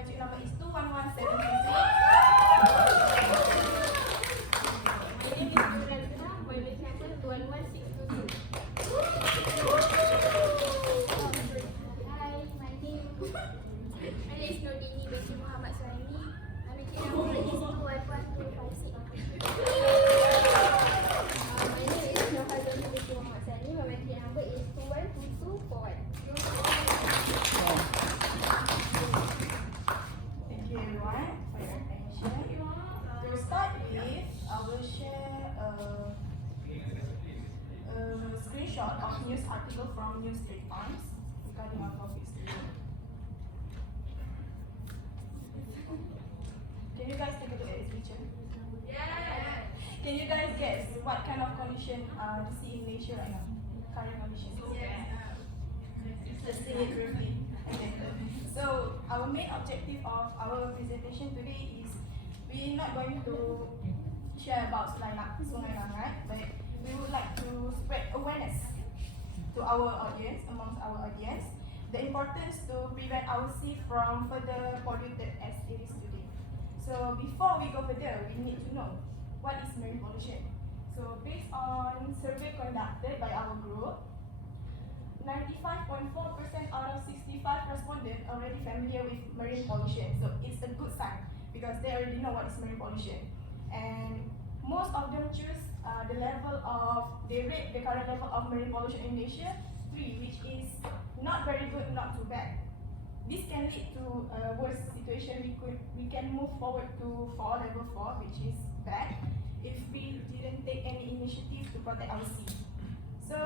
biometric number is 211736. My name is Nurulazna. Biometric number 21622. Hi, my name is Nordini binti Muhammad Suhaimi. Biometric number is 211256. My name is Nurhazani binti Muhammad Suhaimi. Biometric number is 212241. Thank you everyone for your attention. To start with, I will share a screenshot of news article from News Straits Times regarding our topic today. Can you guys take a look at this picture? Yeah. Can you guys guess what kind of condition we see in Malaysia right now? Current conditions. Let's see it briefly. Okay. So our main objective of our presentation today is we're not going to share about Sungai Langat, but we would like to spread awareness to our audience, amongst our audience, the importance to prevent our sea from further polluted as it is today. So before we go further, we need to know what is marine pollution. So based on survey conducted by our group, 95.4% out of 65 respondents already familiar with marine pollution. So it's a good sign because they already know what is marine pollution. And most of them choose they rate the current level of marine pollution in Malaysia 3, which is not very good, not too bad. This can lead to a worse situation. We can move forward to level 4, which is bad, if we didn't take any initiative to protect our sea. So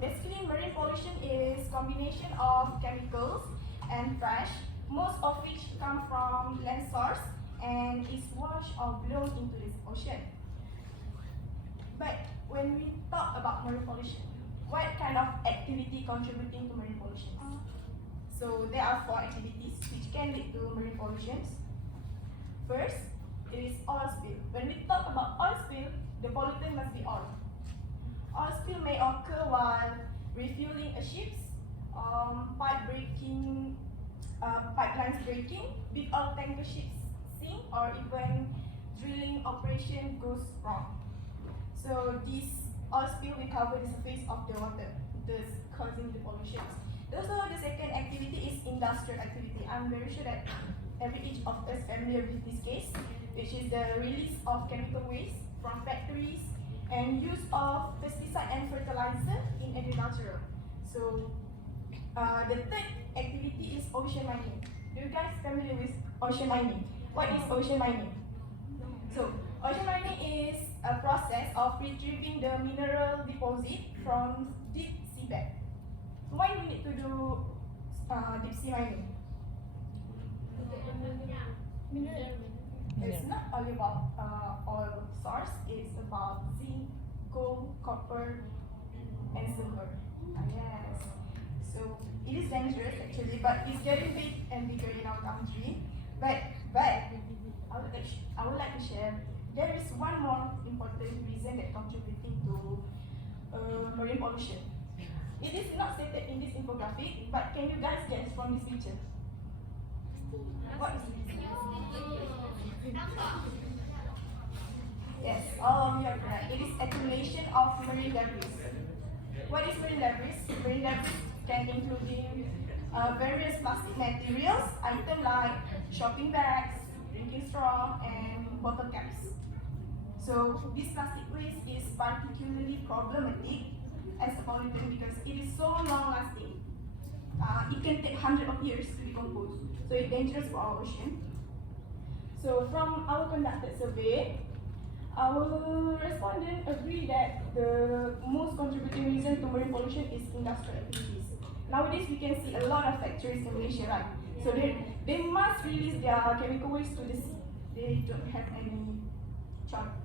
basically marine pollution is combination of chemicals and trash, most of which come from land source and is washed or blown into this ocean. But when we talk about marine pollution, what kind of activity contributing to marine pollution? So there are 4 activities which can lead to marine pollution. First, it is oil spill. When we talk about oil spill, the pollutant must be oil. Oil spill may occur while refueling a ship, pipelines breaking, big oil tanker ships sink, or even drilling operation goes wrong. So this oil spill will cover the surface of the water, thus causing the pollution. Also, the second activity is industrial activity. I'm very sure that each of us familiar with this case, which is the release of chemical waste from factories and use of pesticide and fertilizer in agriculture. So the third activity is ocean mining. Do you guys familiar with ocean mining? What is ocean mining? So ocean mining is a process of retrieving the mineral deposit from deep seabed. Why we need to do deep sea mining? It's not only about oil source, it's about zinc, gold, copper, and silver. Yes. So it is dangerous actually, but it's getting big and bigger in our country. But I would like to share there is one more important reason that contributing to marine pollution. It is not stated in this infographic, but can you guys guess from this picture? What is it? Yes, all of you are correct. It is accumulation of marine debris. What is marine debris? Marine debris can include various plastic materials, items like shopping bags, drinking straw, and bottle caps. So this plastic waste is particularly problematic as a pollutant because it is so long lasting. It can take hundreds of years to decompose, so it's dangerous for our ocean. So from our conducted survey, our respondents agree that the most contributing reason to marine pollution is industrial activities. Nowadays, we can see a lot of factories in Malaysia, right? So they must release their chemical waste to the sea. They don't have any choice.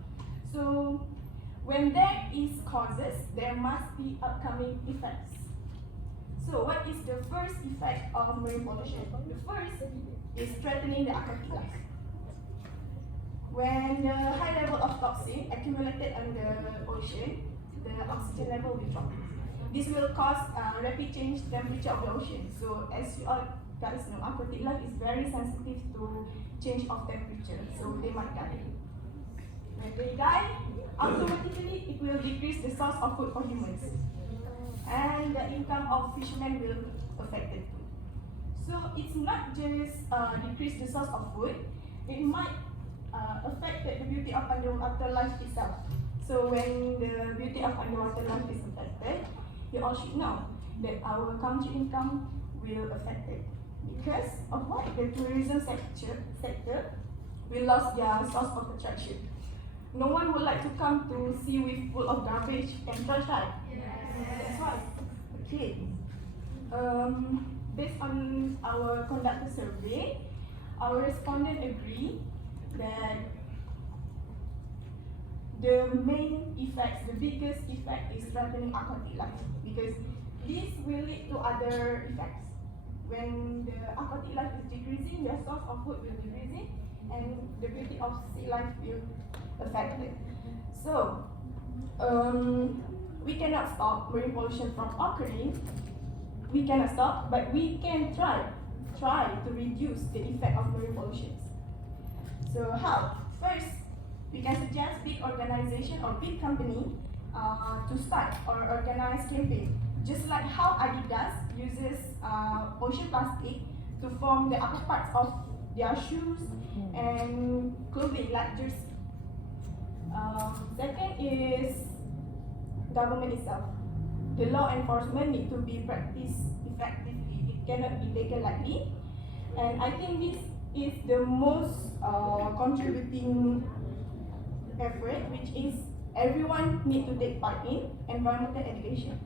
So when there is causes, there must be upcoming effects. So what is the first effect of marine pollution? The first is threatening the aquatic life. When the high level of toxin accumulated in the ocean, the oxygen level will drop. This will cause rapid change temperature of the ocean. So as you all guys know aquatic life is very sensitive to change of temperature, so they might die. When they die, automatically it will decrease the source of food for humans, and the income of fishermen will affect it too. So it's not just decrease the source of food, it might affect the beauty of underwater life itself. So when the beauty of underwater life is affected, you all should know that our country income will affect it. Because of what? The tourism sector will lose their source of attraction. No one would like to come to seaweed full of garbage and trash, right? That's why. Okay. Based on our conducted survey, our respondents agree that the main effects, the biggest effect is threatening aquatic life, because this will lead to other effects. When the aquatic life is decreasing, their source of food will be decreasing, and the beauty of sea life will affect it. So, we cannot stop marine pollution from occurring. We cannot stop, but we can try to reduce the effect of marine pollution. So how? First, we can suggest big organization or big company to start or organize campaign. Just like how Adidas uses ocean plastic to form the upper parts of their shoes and clothing like jersey. Second is government itself. The law enforcement need to be practiced effectively. It cannot be taken lightly. And I think this is the most contributing effort, which is everyone need to take part in environmental education.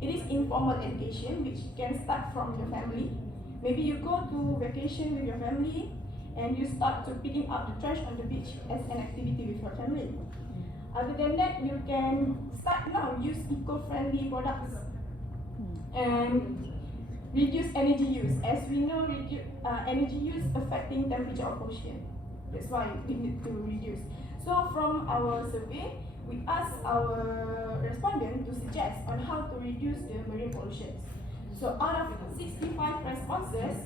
It is informal education, which can start from your family. Maybe you go to vacation with your family and you start to picking up the trash on the beach as an activity with your family. Other than that, you can start now, use eco-friendly products and reduce energy use. As we know, energy use affecting temperature of ocean. That's why we need to reduce. So from our survey, we asked our respondents to suggest on how to reduce the marine pollution. So out of 65 responses,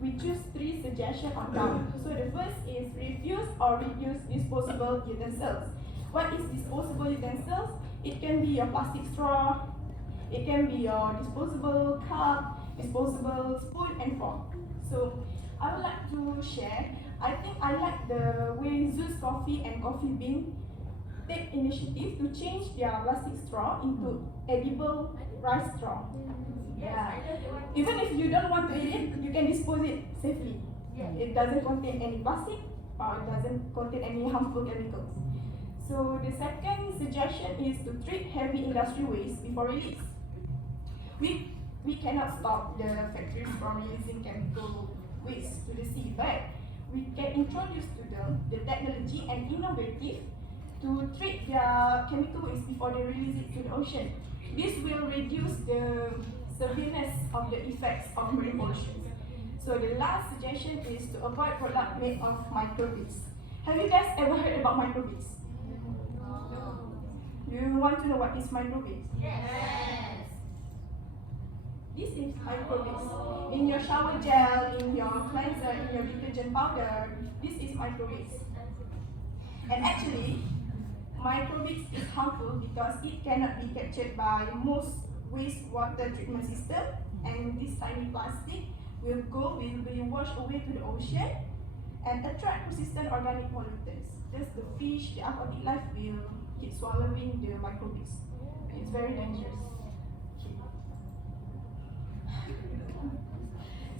we choose 3 suggestions on down. So the first is refuse or reduce disposable utensils. What is disposable utensils? It can be your plastic straw, it can be your disposable cup, disposable spoon and fork. So I would like to share, I think I like the way Zeus Coffee and Coffee Bean take initiative to change their plastic straw into edible rice straw. Yeah. Even if you don't want to eat it, you can dispose it safely. It doesn't contain any plastic or it doesn't contain any harmful chemicals. So the second suggestion is to treat heavy industry waste before release. We cannot stop the factories from releasing chemical waste to the sea, but we can introduce to them the technology and innovative to treat their chemical waste before they release it to the ocean. This will reduce the severeness of the effects of marine pollution. So the last suggestion is to avoid products made of microbeads. Have you guys ever heard about microbeads? Do you want to know what is microbeads? Yes. This is microbeads. In your shower gel, in your cleanser, in your detergent powder, this is microbeads. And actually, microbeads is harmful because it cannot be captured by most wastewater treatment system, and this tiny plastic will be washed away to the ocean and attract persistent organic pollutants. Just the fish, the aquatic life will keep swallowing the microbeads. It's very dangerous.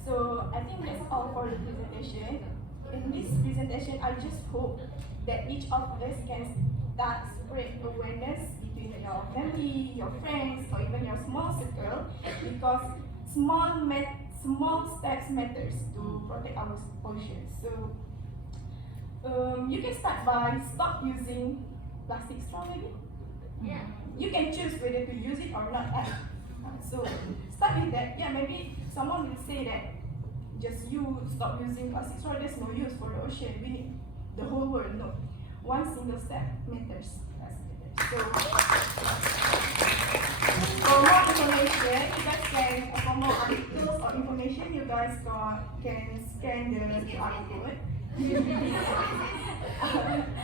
So I think that's all for the presentation. In this presentation, I just hope that each of us can start spread awareness between your family, your friends, or even your small circle, because small steps matters to protect our oceans. So you can start by stop using plastic straw maybe. Yeah. You can choose whether to use it or not. So start with that. Yeah, maybe someone will say that just you stop using plastic straw, there's no use for the ocean. We need the whole world. No, one single step matters. So for more information, you guys can, for more articles or information, you guys can scan the QR code.